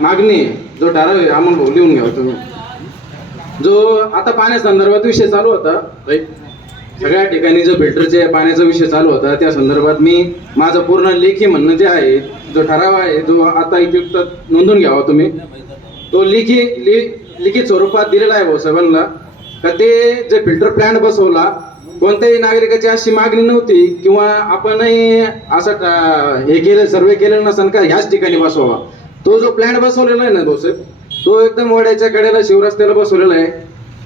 मागणी आहे, जो ठराव आहे अमोल भाऊ लिहून घ्यावा तुम्ही. जो आता पाण्यासंदर्भात विषय चालू होता, सगळ्या ठिकाणी जो फिल्टरच्या पाण्याचा विषय चालू होता, त्या संदर्भात मी माझं पूर्ण लेखी म्हणणं जे आहे, जो ठराव आहे जो आता इथे नोंदून घ्यावा तुम्ही, तो लिखित स्वरूपात दिलेला आहे भाऊसाहेबांना. का ते जे फिल्टर प्लांट बसवला, कोणत्याही नागरिकाची अशी मागणी नव्हती किंवा आपणही असं हे केलं, सर्वे केलेलं नसेल का ह्याच ठिकाणी बसवावा. तो जो प्लांट बसवलेला आहे ना भाऊसाहेब, तो एकदम वड्याच्या कडेला शिवरस्त्याला बसवलेला आहे.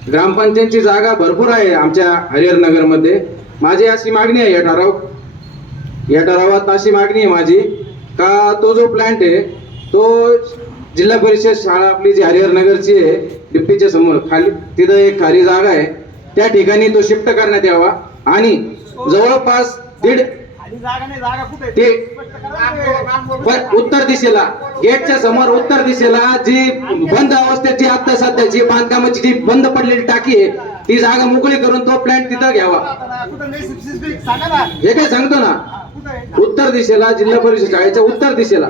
ग्रामपंचायतची जागा भरपूर आहे आमच्या हरिहरनगरमध्ये. माझी अशी मागणी आहे, या ठरावात अशी मागणी आहे माझी का तो जो प्लांट आहे तो जिल्हा परिषद शाळा आपली जी हरिहरनगरची आहे, डिप्टीच्या समोर खाली तिथं एक खाली जागा आहे, त्या ठिकाणी तो शिफ्ट करण्यात यावा. आणि जवळपास उत्तर दिशेला, गेटच्या समोर उत्तर दिशेला जी बंद अवस्थेची आता सध्याची बांधकामाची जी बंद पडलेली टाकी आहे, ती जागा मोकळी करून तो प्लांट तिथं घ्यावा. हे काय सांगतो ना, उत्तर दिशेला, जिल्हा परिषद शाळेच्या उत्तर दिशेला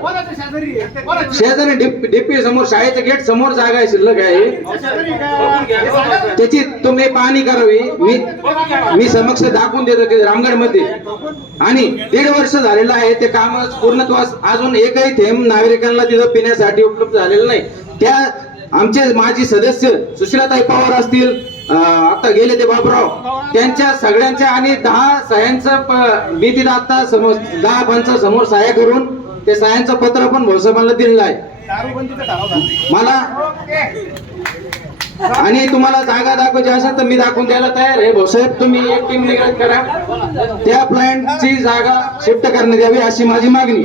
शेजारी डीपी समोर, शाळेच्या गेट समोर जागा आहे, शिल्लक आहे. त्याची तुम्ही पाहणी करावी. मी समक्ष दाखवून देतो की रामगड मध्ये, आणि 1.5 वर्ष झालेलं आहे ते काम पूर्णत्वास अजून एकही थेंब नागरिकांना तिथं पिण्यासाठी उपलब्ध झालेलं नाही. त्या आमचे माजी सदस्य सुशीलाताई पवार असतील, आता गेले ते बाबूराव, त्यांच्या सगळ्यांच्या आणि 10 सह्यांचं मी तिथं आता 10 पंच समोर सह्या करून ते सह्यांचं पत्र पण भाऊसाहेबांना दिलेलं आहे मला. आणि तुम्हाला जागा दाखवायची असेल तर मी दाखवून द्यायला तयार आहे भाऊसाहेब. तुम्ही एक टीम निघत करा, त्या प्लांटची जागा शिफ्ट करण्यात यावी अशी माझी मागणी.